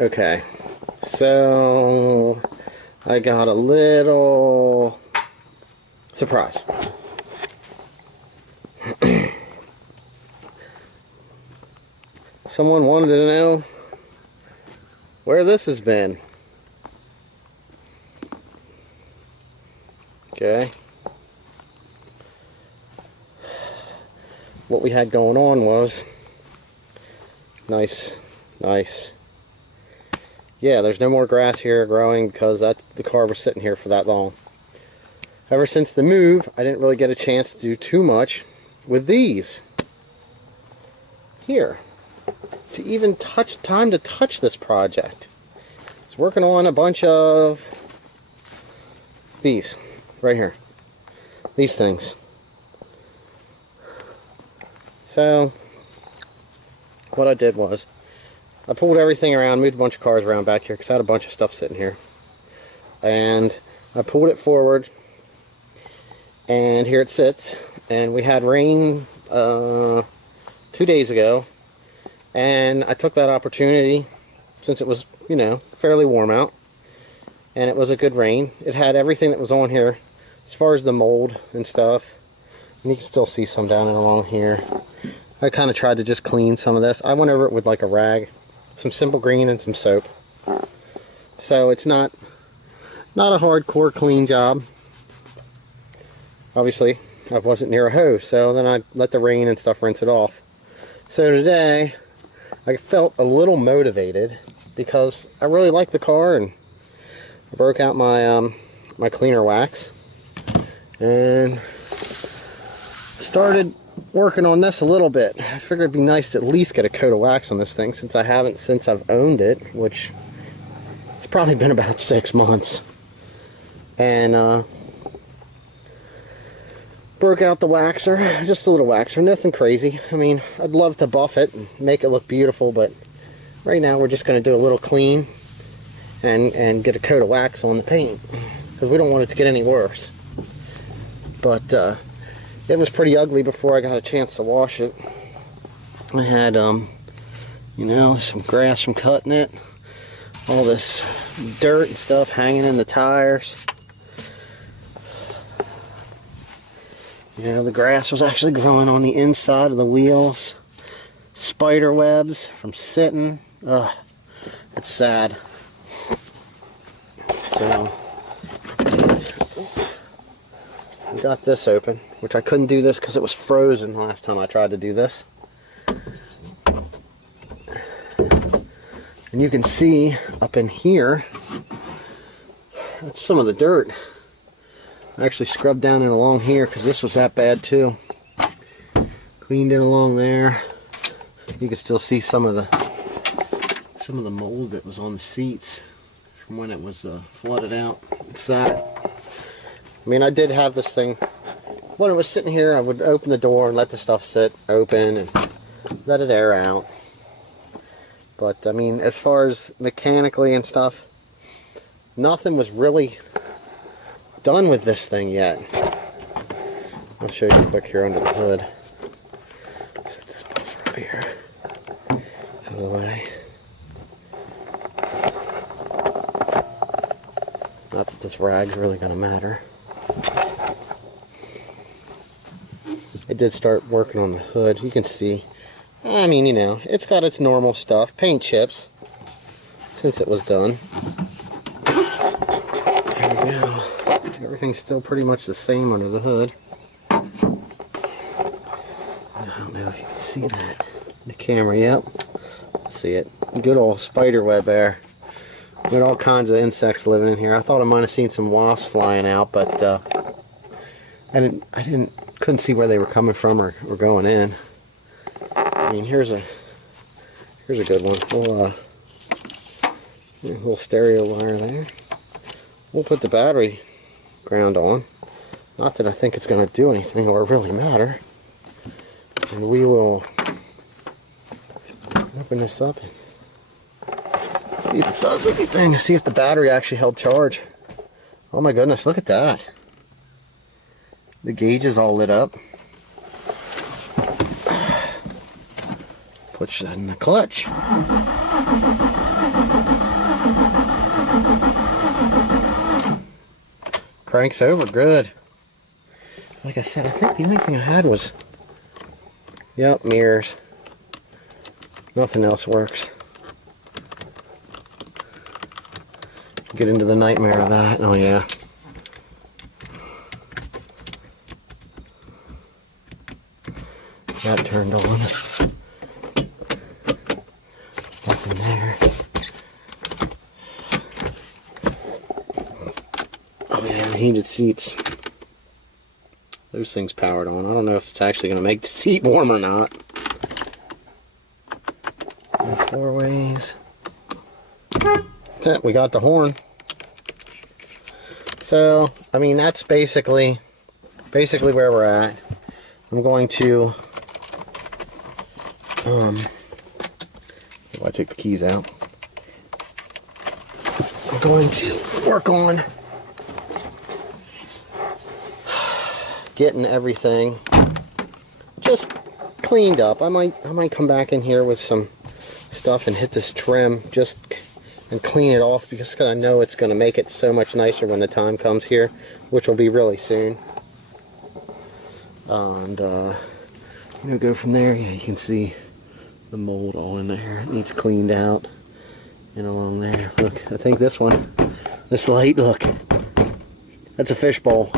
Okay, so I got a little surprise. Someone wanted to know where this has been. Okay. What we had going on was nice. Yeah, there's no more grass here growing because the car was sitting here for that long. Ever since the move, I didn't really get a chance to do too much with these here to even time to touch this project. I was working on a bunch of these right here, these things. So what I did was I pulled everything around, moved a bunch of cars around back here because I had a bunch of stuff sitting here, and I pulled it forward, and here it sits. And we had rain 2 days ago, and I took that opportunity, since it was, you know, fairly warm out and it was a good rain. It had everything that was on here as far as the mold and stuff, and you can still see some down and along here. I kind of tried to just clean some of this. I went over it with like a rag, some Simple Green, and some soap. So it's not a hardcore clean job. Obviously, I wasn't near a hose, so then I let the rain and stuff rinse it off. So today, I felt a little motivated because I really like the car, and I broke out my my cleaner wax and started working on this a little bit. I figured it'd be nice to at least get a coat of wax on this thing, since I haven't since I've owned it, which it's probably been about 6 months. And broke out the waxer, just a little waxer, nothing crazy. I mean, I'd love to buff it and make it look beautiful, but right now we're just going to do a little clean and get a coat of wax on the paint, because we don't want it to get any worse. But it was pretty ugly before I got a chance to wash it. I had you know, some grass from cutting it, all this dirt and stuff hanging in the tires. You know, the grass was actually growing on the inside of the wheels. Spider webs from sitting. Ugh, it's sad. So, we got this open, which I couldn't do this because it was frozen last time I tried to do this. And you can see up in here, that's some of the dirt. I actually scrubbed down and along here because this was that bad too. Cleaned it along there. You can still see some of the mold that was on the seats from when it was flooded out. It's that. I mean, I did have this thing when it was sitting here. I would open the door and let the stuff sit open and let it air out. But I mean, as far as mechanically and stuff, nothing was really done with this thing yet. I'll show you quick here under the hood. Set this buffer up here out of the way. Not that this rag's really going to matter. I did start working on the hood. You can see, I mean, you know, it's got its normal stuff. Paint chips since it was done. There we go. Everything's still pretty much the same under the hood. I don't know if you can see that. The camera, yep. See it. Good old spider web there. There are all kinds of insects living in here. I thought I might have seen some wasps flying out, but I couldn't see where they were coming from or going in. I mean, here's a good one. Little stereo wire there. We'll put the battery ground on. Not that I think it's going to do anything or really matter. And we will open this up and see if it does anything. See if the battery actually held charge. Oh my goodness, look at that. The gauge is all lit up. Push that in the clutch. Cranks over good. Like I said, I think the only thing I had was, yep, mirrors. Nothing else works. Get into the nightmare of that. Oh yeah. That turned on. Nothing there. Oh yeah, the heated seats. Those things powered on. I don't know if it's actually going to make the seat warm or not. Four ways. Yeah, we got the horn. So, I mean, that's basically where we're at. I'm going to I take the keys out. I'm going to work on getting everything just cleaned up. I might come back in here with some stuff and hit this trim and clean it off, because I know it's going to make it so much nicer when the time comes here, which will be really soon. And go from there. Yeah, you can see the mold all in there. It needs cleaned out. And along there, look, I think this light, look, that's a fishbowl.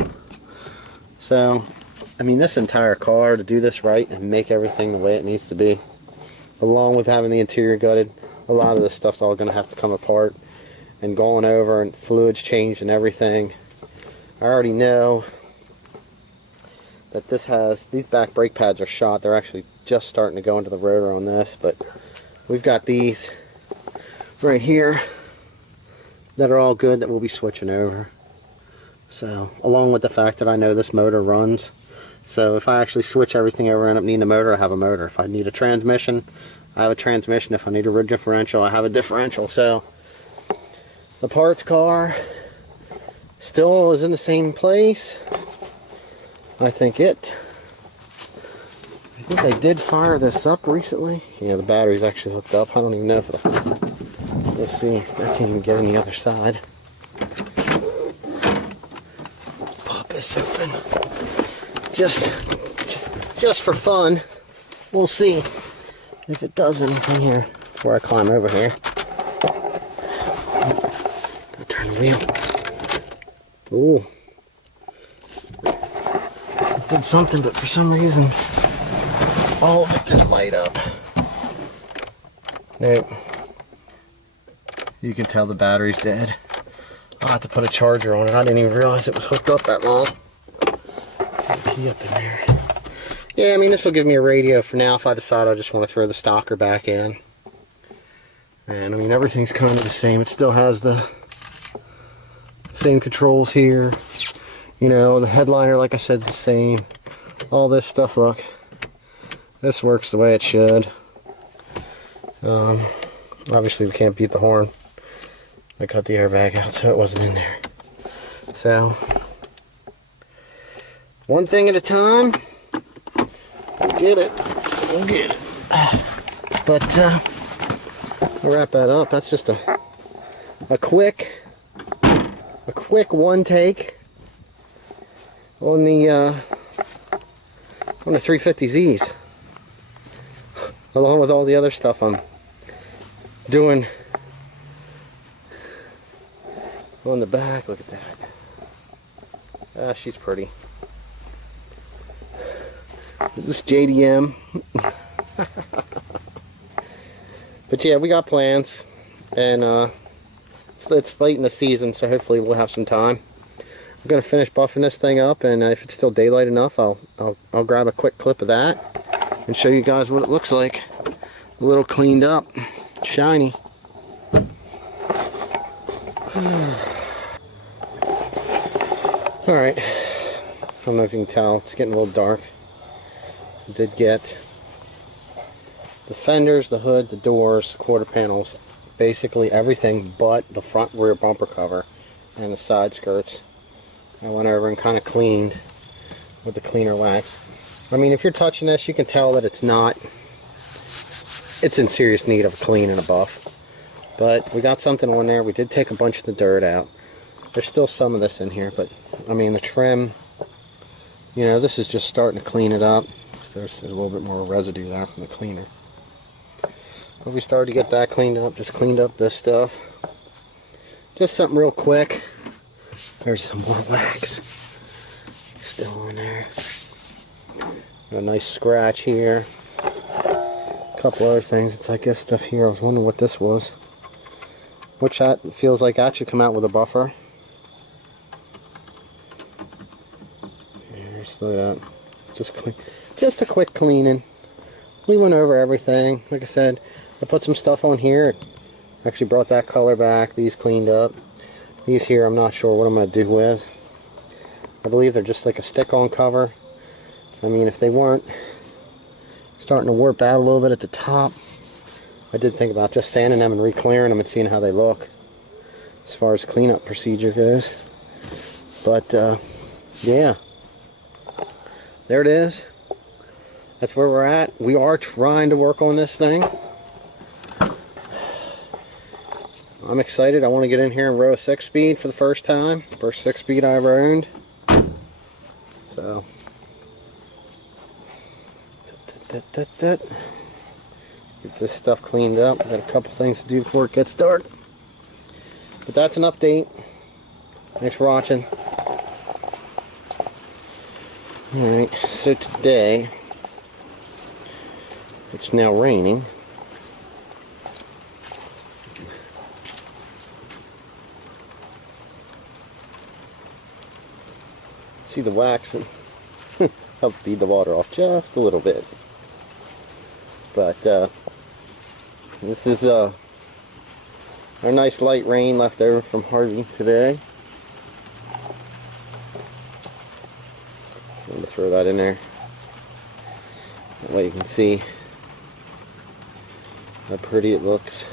So, I mean, this entire car, to do this right and make everything the way it needs to be, along with having the interior gutted, a lot of this stuff's all going to have to come apart and going over, and fluids changed and everything. I already know that these back brake pads are shot. They're actually just starting to go into the rotor on this, but we've got these right here that are all good that we'll be switching over. So, along with the fact that I know this motor runs, so if I actually switch everything over and end up needing a motor, I have a motor. If I need a transmission, I have a transmission. If I need a rear differential, I have a differential. So the parts car still is in the same place. I think I did fire this up recently. Yeah, the battery's actually hooked up. I don't even know if we'll see. I can't even get on the other side. Pop this open. Just for fun. We'll see if it does anything here before I climb over here. I'll turn the wheel. Ooh. It did something, but for some reason, all of it didn't light up. Nope. You can tell the battery's dead. I'll have to put a charger on it. I didn't even realize it was hooked up that long. Key up in there. Yeah, I mean, this will give me a radio for now if I decide I just want to throw the stalker back in. And I mean, everything's kind of the same. It still has the same controls here. You know, the headliner, like I said, is the same. All this stuff, look. This works the way it should. Obviously, we can't beat the horn. I cut the airbag out, so it wasn't in there. So, one thing at a time. We'll get it. We'll get it. But, we'll wrap that up. That's just a quick one take on the 350Zs, along with all the other stuff I'm doing on the back. Look at that. She's pretty. Is this JDM? But yeah, we got plans, and it's late in the season, so hopefully we'll have some time. I'm gonna finish buffing this thing up, and if it's still daylight enough, I'll grab a quick clip of that and show you guys what it looks like. A little cleaned up, shiny. All right. I don't know if you can tell, it's getting a little dark. I did get the fenders, the hood, the doors, quarter panels, basically everything but the front rear bumper cover and the side skirts. I went over and kind of cleaned with the cleaner wax. I mean, if you're touching this, you can tell that it's in serious need of a clean and a buff. But we got something on there. We did take a bunch of the dirt out. There's still some of this in here, but I mean the trim, you know, this is just starting to clean it up. So there's a little bit more residue there from the cleaner. But we started to get that cleaned up, just cleaned up this stuff. Just something real quick. There's some more wax still on there. Got a nice scratch here. A couple other things. It's, I guess, stuff here. I was wondering what this was. Which that feels like that should come out with a buffer. Here's that. Just a quick cleaning. We went over everything. Like I said, I put some stuff on here. Actually brought that color back. These cleaned up. These here I'm not sure what I'm going to do with. I believe they're just like a stick-on cover. I mean, if they weren't starting to warp out a little bit at the top, I did think about just sanding them and re-clearing them and seeing how they look as far as cleanup procedure goes. But yeah, there it is. That's where we're at. We are trying to work on this thing. I'm excited. I want to get in here and row a 6-speed for the first time. First 6-speed I ever owned. So get this stuff cleaned up. Got a couple things to do before it gets started. But that's an update. Thanks for watching. Alright, so today it's now raining. See the wax and help feed the water off just a little bit. But this is our nice light rain left over from Harvey today. So I'm going to throw that in there. That way you can see how pretty it looks.